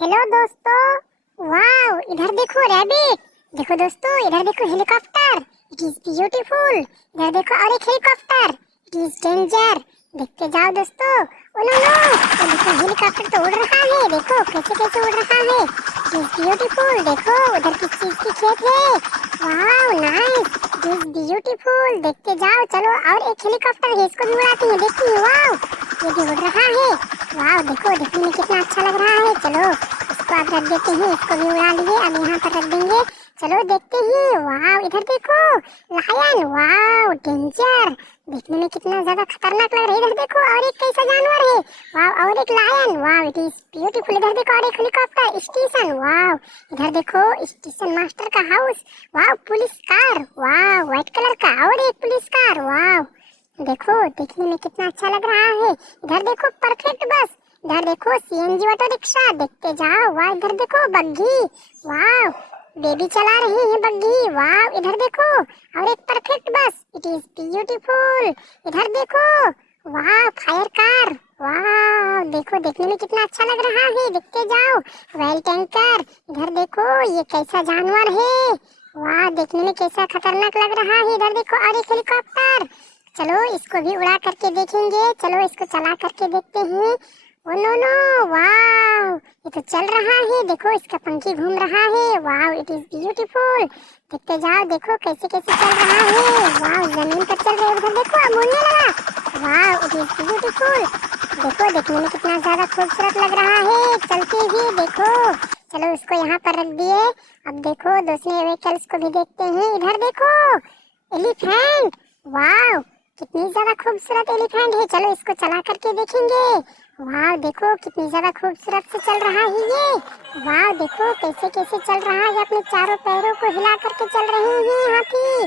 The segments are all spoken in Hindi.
हेलो दोस्तों। वाओ, इधर देखो रैबिट। देखो दोस्तों, इधर देखो हेलीकॉप्टर। It is beautiful. इधर देखो और एक हेलीकॉप्टर। It is danger. देखते जाओ दोस्तों। ओ नो नो, ये देखो हेलीकॉप्टर तो उड़ रहा है। देखो कैसे कैसे उड़ रहा है। It is beautiful. देखो उधर किस चीज की खेत है। Wow nice. It is beautiful. देखते जाओ। चलो और एक हेलीकॉप्टर है, इसको भी उड़ाते हैं। देखिए वाओ, ये भी उड़ रहा है। वाह देखो, देखने में कितना अच्छा लग रहा है। चलो इसको आप रख देते हैं, इसको भी उड़ा लिए। अब यहाँ पर रख देंगे। चलो देखते हैं। वाह इधर देखो लायन। वाह डेंजर। देखने में कितना ज्यादा खतरनाक लग रहा है। इधर देखो और एक कैसा जानवर है। वाह और एक लायन। वाह इट इज ब्यूटीफुल। इधर देखो और एक हेलीकॉप्टर स्टेशन। वाह इधर देखो स्टेशन मास्टर का हाउस। वाह पुलिस कार। वाह व्हाइट कलर का और एक पुलिस कार। वाह देखो देखने में कितना अच्छा लग रहा है। इधर देखो परफेक्ट बस। इधर देखो सीएनजी ऑटो रिक्शा। देखते जाओ। वाह इधर देखो बग्गी। वाह बेबी चला रही है बग्गी। वाह इधर देखो और एक परफेक्ट बस। It is beautiful. इधर देखो वाह फायर कार। वाह देखो देखने में कितना अच्छा लग रहा है। देखते जाओ ऑयल टैंकर। इधर देखो ये कैसा जानवर है। वाह देखने में कैसा खतरनाक लग रहा है। इधर देखो और एक हेलीकॉप्टर। चलो इसको भी उड़ा करके देखेंगे। चलो इसको चला करके देखते हैं। ओ नो नो, वाव ये तो चल रहा है। देखो इसका पंखी घूम रहा है। Wow it is beautiful. देखते जाओ। देखो कैसे कैसे चल रहा है। वाव जमीन पर चल रहे। उधर देखो अब उड़ने लगा। Wow it is beautiful. देखो देखने में कितना ज्यादा खूबसूरत लग रहा है चलते हुए। देखो चलो इसको यहाँ पर रख दिए। अब देखो दूसरे व्हीकल्स को भी देखते हैं। इधर देखो एलिफेंट। वाव कितनी ज्यादा खूबसूरत एलिफेंट है। चलो इसको चला करके देखेंगे। वाह देखो कितनी ज्यादा खूबसूरत से चल रहा है ये। वाह देखो कैसे कैसे चल रहा है। अपने चारों पैरों को हिला करके चल रहे हैं हाथी।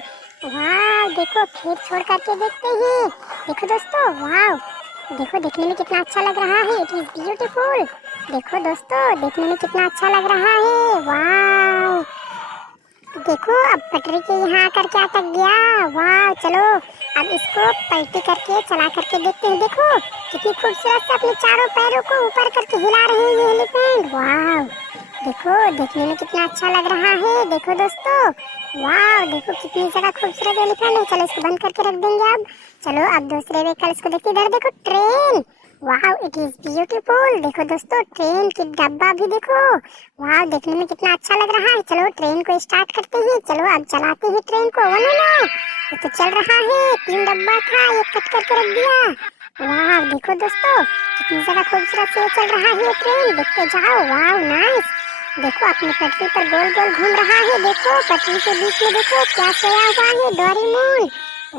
वाह देखो फिर छोड़ करके देखते हैं। देखो दोस्तों वाह देखो देखने में कितना अच्छा लग रहा है। It is beautiful. देखो दोस्तों देखने में कितना अच्छा लग रहा है। वाह देखो अब पटरी के यहाँ आकर के अटक गया। वाह चलो अब इसको पलटी करके चला करके देखते हैं। देखो कितनी खूबसूरत से अपने चारों पैरों को ऊपर करके हिला रहे हैं ये एलिफेंट। वाह देखो देखने में कितना अच्छा लग रहा है। देखो दोस्तों वाह देखो कितनी ज्यादा खूबसूरत एलिफेंट है। चलो इसको बंद करके रख देंगे अब। चलो अब दूसरे व्हीकल्स को देखते। इधर देखो ट्रेन। वाह इट इज ब्यूटीफुल। देखो दोस्तों ट्रेन की डब्बा भी देखो। वाह देखने में कितना अच्छा लग रहा है। चलो ट्रेन को स्टार्ट करते हैं। चलो अब चलाते हैं ट्रेन को। वो ना ये तो चल रहा है। 3 डब्बा था, ये कट करके रख दिया। वाह देखो दोस्तों कितनी ज्यादा खूबसूरत से चल रहा है ये ट्रेन। देखते जाओ। वाह नाइस। देखो अपनी पटरी पर गोल गोल घूम रहा है। देखो पटरी के बीच में देखो क्या सोया हुआ है, डोरेमोन।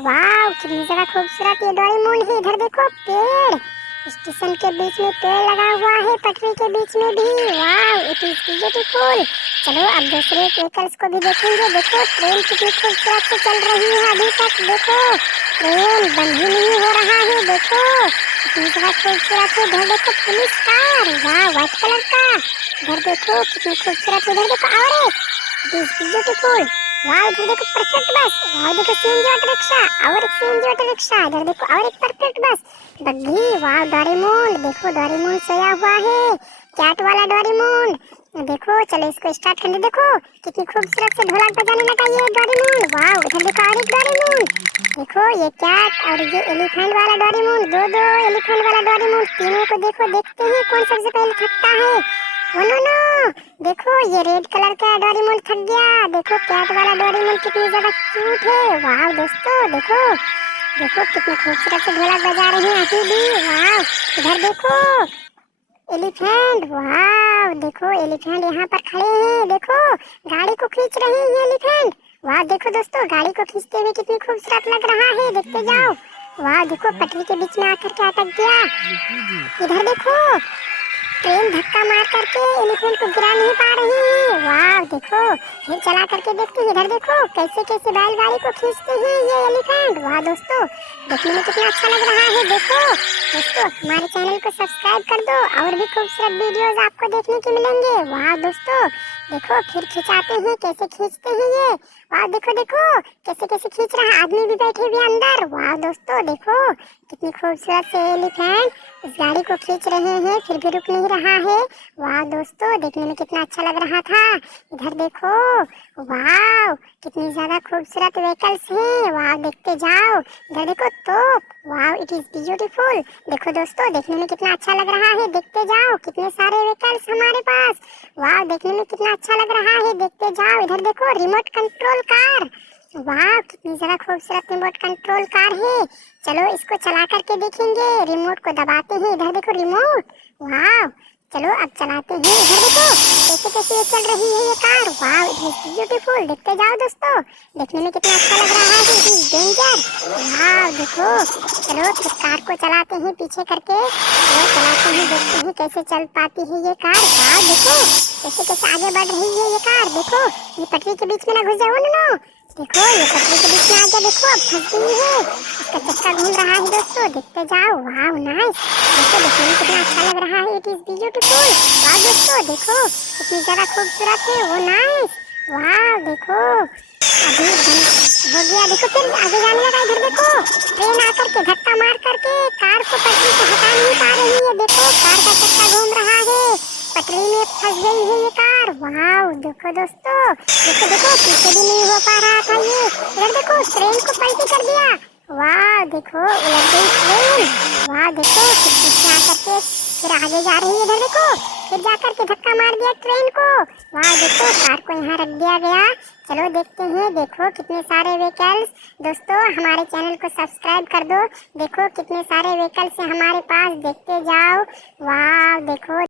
वाह कितनी ज्यादा खूबसूरत ये डोरेमोन है। इधर देखो पेड़, स्टेशन के बीच में पेड़ लगा हुआ है, पटरी के बीच में भी। वाह इट इज ब्यूटीफुल। चलो अब दूसरे व्हीकल्स को भी देखेंगे। देखो ट्रेन कितनी खूबसूरत से चल रही है अभी तक। देखो ट्रेन बंद ही नहीं हो रहा है। देखो कितनी ज्यादा खूबसूरत है। इधर देखो पुलिस कार। वाह व्हाइट कलर का। इधर देखो कितनी खूबसूरत। इधर देखो और इट इज ब्यूटीफुल। वाह इधर देखो परफेक्ट बस। वाह देखो सीएनजी ऑटो रिक्शा और एक सीएनजी ऑटो रिक्शा। इधर देखो और एक परफेक्ट बस बग्गी। वाह डोरेमोन। देखो डोरेमोन सोया हुआ है, कैट वाला डोरेमोन। देखो चलो इसको स्टार्ट करने। देखो कितनी खूबसूरत से ढोलक बजाने लगा ये डोरेमोन। वाह उधर देखो और एक डोरेमोन। देखो ये कैट और ये एलिफेंट वाला डोरेमोन। दो दो एलिफेंट वाला डोरेमोन। तीनों को देखो देखते हैं कौन सबसे पहले थकता है। ओ नो नो, देखो ये रेड कलर का डोरेमोन थक गया। देखो कैट वाला डोरेमोन कितनी ज्यादा क्यूट है। वाह दोस्तों देखो देखो कितने खूबसूरत से ढोलक बजा रहे हैं अभी भी। वाह इधर देखो एलिफेंट। वाह देखो एलिफेंट यहाँ पर खड़े हैं। देखो गाड़ी को खींच रहे हैं ये एलिफेंट। वाह देखो दोस्तों गाड़ी को खींचते हुए कितनी खूबसूरत लग रहा है। देखते जाओ। वाह देखो पटरी के बीच में आकर के अटक गया। इधर देखो ट्रेन धक्का मार करके एलिफेंट को गिरा नहीं पा रही है। वाह देखो फिर चला करके देखते हैं। इधर देखो कैसे कैसे बैलगाड़ी को खींचते हैं ये एलिफेंट। वाह दोस्तों देखने में कितना अच्छा लग रहा है। देखो दोस्तों हमारे चैनल को सब्सक्राइब कर दो और भी खूबसूरत वीडियोस आपको देखने को मिलेंगे। वाह दोस्तों देखो फिर खिंचाते हैं, कैसे खींचते हैं ये। वाह देखो देखो कैसे कैसे खींच रहा है, आदमी भी बैठे हुए अंदर। वाह दोस्तों देखो कितनी खूबसूरत से एलिफेंट इस गाड़ी को खींच रहे हैं, फिर भी रुक नहीं रहा है। वाह दोस्तों देखने में कितना अच्छा लग रहा था। इधर देखो, वाह कितनी ज्यादा खूबसूरत व्हीकल्स हैं। वाह देखते जाओ, इधर देखो तोप। वाह इट इज ब्यूटीफुल। देखो दोस्तों देखने में कितना अच्छा लग रहा है, देखते जाओ कितने सारे व्हीकल्स हमारे पास। वाह देखने में कितना अच्छा लग रहा है, देखते जाओ। इधर देखो रिमोट कंट्रोल कार। वाह कितनी जरा खूबसूरत रिमोट कंट्रोल कार है। चलो इसको चला करके देखेंगे, रिमोट को दबाते हैं। इधर देखो रिमोट। वाह चलो अब चलाते हैं। इधर देखो कैसे कैसे ये चल रही है ये कार। वाह इट इज ब्यूटीफुल। देखते जाओ दोस्तों, देखने में कितना अच्छा लग रहा है। It is danger. वाह देखो, चलो फिर कार को चलाते हैं पीछे करके। चलो चलाते हैं, देखते हैं कैसे चल पाती है ये कार। वाह देखो कैसे कैसे आगे बढ़ रही है ये कार। देखो ये पटरी के बीच में ना घुस जाओ ना। देखो ये पटरी के बीच में आ गया, देखो अब फंस गई है। इसका चक्का घूम रहा है दोस्तों, देखते जाओ। वाह नाइस। देखो देखने में कितना अच्छा लग रहा है। It is beautiful. वाह दोस्तों देखो कितनी ज्यादा खूबसूरत है वो। नाइस। वाह देखो अभी हो गया। देखो फिर आगे जाने लगा। इधर देखो ट्रेन आकर के धक्का मार करके कार को पटरी से हटा नहीं पा रही है। देखो कार का चक्का घूम रहा है, पटरी में फंस गई है ये कार। वाह देखो दोस्तों, देखो देखो पीछे भी नहीं हो पा रहा था ये। इधर देखो ट्रेन को पलटी कर दिया। वाह देखो उलट गई ट्रेन। वाह देखो फिर पीछे आकर के फिर आगे जा रही है। इधर देखो फिर जाकर के धक्का मार दिया ट्रेन को। वाह देखो कार को यहाँ रख दिया गया। चलो देखते हैं, देखो कितने सारे व्हीकल्स। दोस्तों हमारे चैनल को सब्सक्राइब कर दो। देखो कितने सारे व्हीकल्स हैं हमारे पास, देखते जाओ। वाह देखो